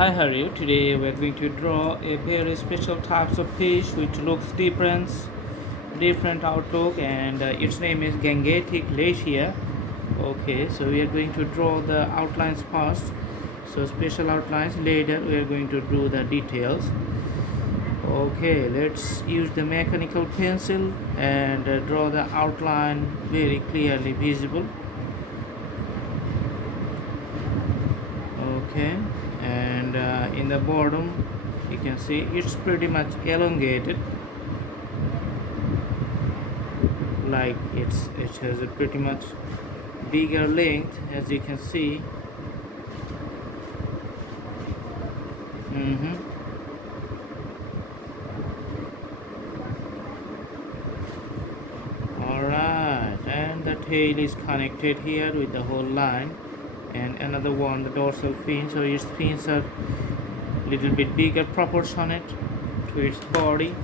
Hi Harry, today we are going to draw a very special types of fish which looks different outlook, and its name is Gangetic latia. Okay, so we are going to draw the outlines first. So special outlines, later we are going to do the details. Okay, let's use the mechanical pencil and draw the outline very clearly visible. Okay, and in the bottom you can see it's pretty much elongated, like it has a pretty much bigger length, as you can see. mm Alright, and the tail is connected here with the whole line, and another one, the dorsal fin, so its fins are little bit bigger proportionate to its body.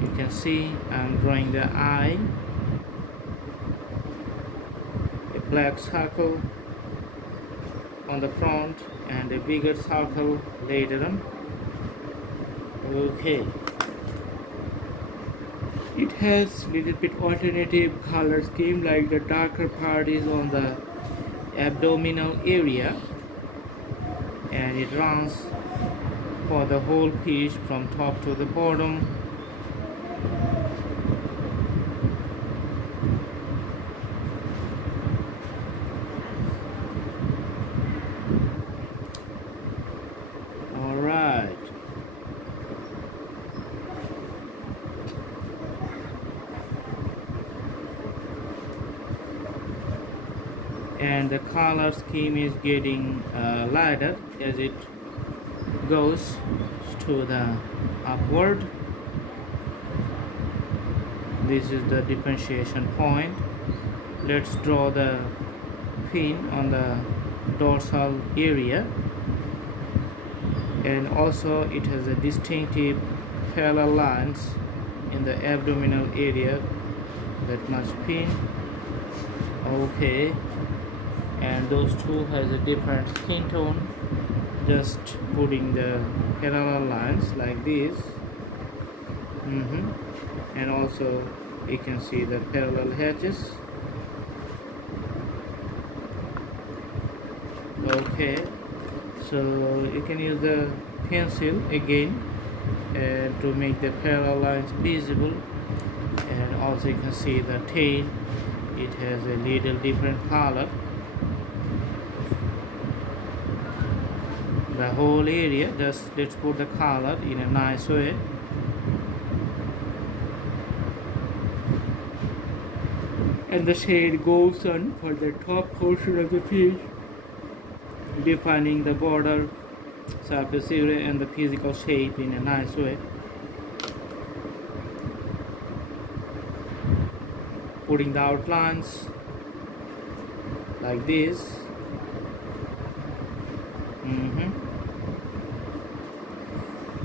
You can see I'm drawing the eye, a black circle on the front and a bigger circle later on. Okay, it has little bit alternative color scheme, like the darker part is on the abdominal area, and it runs for the whole fish from top to the bottom. Alright, and the color scheme is getting lighter as it goes to the upward. This is the differentiation point. Let's draw the fin on the dorsal area, and also it has a distinctive parallel lines in the abdominal area, that much fin. Okay, and those two has a different skin tone, just putting the parallel lines like this. And also you can see the parallel hatches. Okay, so you can use the pencil again to make the parallel lines visible, and also you can see the tail, it has a little different color. The whole area, just let's put the color in a nice way. And the shade goes on for the top portion of the fish, defining the border, surface area, and the physical shape in a nice way. Putting the outlines like this.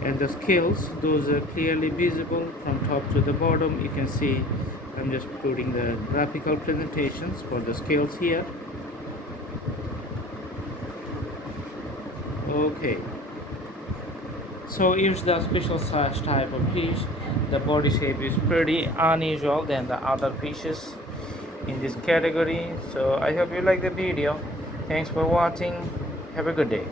And the scales, those are clearly visible from top to the bottom. You can see I'm just putting the graphical presentations for the scales here. Okay, so here's the special size type of fish. The body shape is pretty unusual than the other fishes in this category. So I hope you like the video. Thanks for watching. Have a good day.